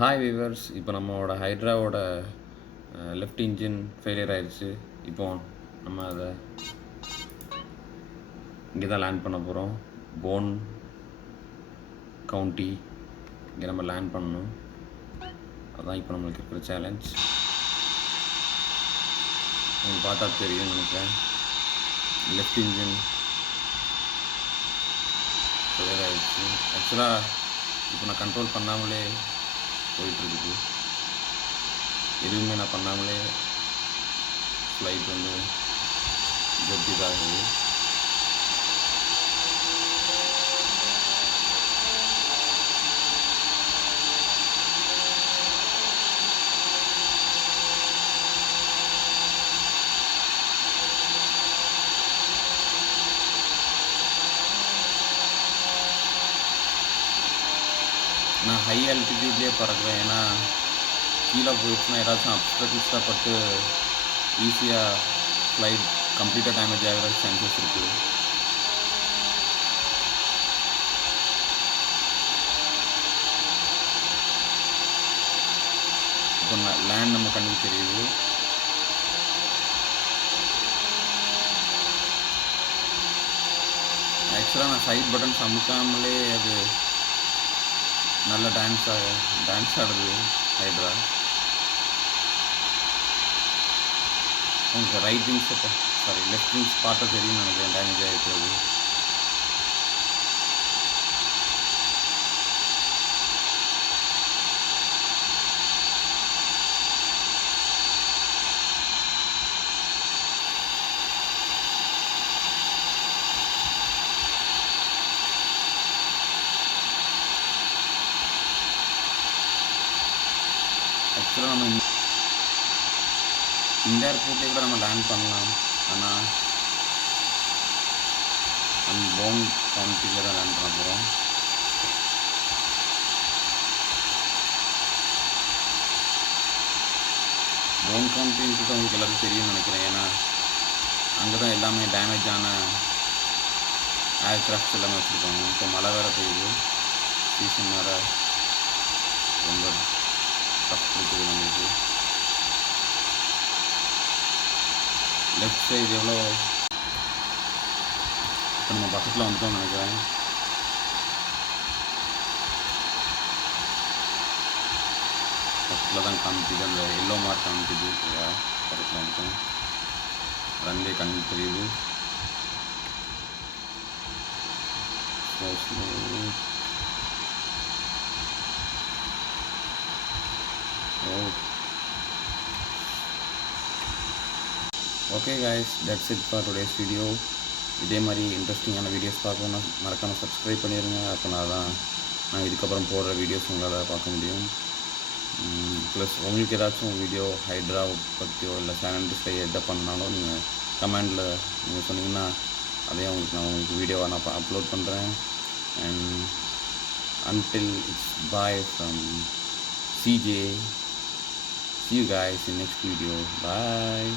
Hi viewers, இப்போ நம்மளோட ஹைட்ராவோட left engine failure ஆயிடுச்சு. இப்போ நம்ம அதை இங்கே தான் லேண்ட் பண்ண போகிறோம். போன் கவுண்டி இங்கே நம்ம லேண்ட் பண்ணணும். அதுதான் இப்போ நம்மளுக்கு இருக்கிற சேலஞ்ச். உங்களுக்கு பார்த்தா தெரியும் நினைக்கிறேன். லெஃப்ட் இன்ஜின் ஃபெயிலியர் ஆயிடுச்சு. ஆக்சுவலாக இப்போ நான் கண்ட்ரோல் பண்ணாமலே போயிட்டுருக்குது. எதுவுமே நான் பண்ணாமலே ஃப்ளைட் வந்து ஜெட்டிதாகுது. நான் ஹை ஆல்டிடியூட்லேயே பறக்கிறேன். ஏன்னா கீழே போயிடுச்சுன்னா ஏதாச்சும் அப்ஸ்ட்ரகிள்ஸாக பட்டு ஈஸியாக ஃப்ளைட் கம்ப்ளீட்டாக டேமேஜ் ஆகிற சான்சஸ் இருக்குது. இப்போ லேண்ட் நம்ம கண்ணுக்கு தெரியுது. ஆக்சுவலாக நான் சைட் பட்டன் சமைக்காமலே அது நல்ல டான்ஸ் ஆடுது ஹைட்ரா. உங்களுக்கு ரைட் விங்ஸ் லெஃப்ட் விங்ஸ் பார்த்தா தெரியும்னு நினைக்கிறேன் டேமேஜ் ஆகிருக்கிறது. ஆக்சுவலாக நம்ம இந்த ஏர்போர்ட்லேயே கூட நம்ம லேண்ட் பண்ணலாம். ஆனால் நம்ம போன் கவுண்டியில் தான் லேண்ட் பண்ண போகிறோம். போன் கவுண்டின்றது உங்களுக்கு எல்லாருக்கும் தெரியும்னு நினைக்கிறேன். ஏன்னா அங்கே தான் எல்லாமே டேமேஜ் ஆன ஏர்க்ராஃப்ட்ஸ் எல்லாமே வச்சுருக்காங்க. இப்போ மழை வேறு பெய்யுது, சீசன் வேறு ரொம்ப டஃப் இருக்குது நம்மளுக்கு. லெஃப்ட் சைடு எவ்வளோ இப்போ நம்ம பக்கத்தில் வந்துட்டோம்னு நினைக்கிறேன். பக்கத்தில் தான் காமிக்குது, அந்த எல்லோ மார்க் காமிக்குது. பக்கத்தில் வந்துட்டோம். ரன்வே கண்ணு தெரியுது. Okay guys, that's it for today's video. இதே மாதிரி இன்ட்ரெஸ்டிங்கான வீடியோஸ் பார்க்கணுன்னா மறக்காமல் சப்ஸ்கிரைப் பண்ணிடுங்க. அப்போ நான் இதுக்கப்புறம் போடுற வீடியோஸ் உங்களால் பார்க்க முடியும். ப்ளஸ் உங்களுக்கு ஏதாச்சும் வீடியோ ஹைட்ரா பற்றியோ இல்லை சேனல்ஸில் எதை பண்ணாலும் நீங்கள் கமெண்டில் நீங்கள் சொன்னீங்கன்னா அதையும் உங்களுக்கு வீடியோவாக நான் அப்லோட் பண்ணுறேன். And until it's bye from CJ. See you guys in next video. Bye.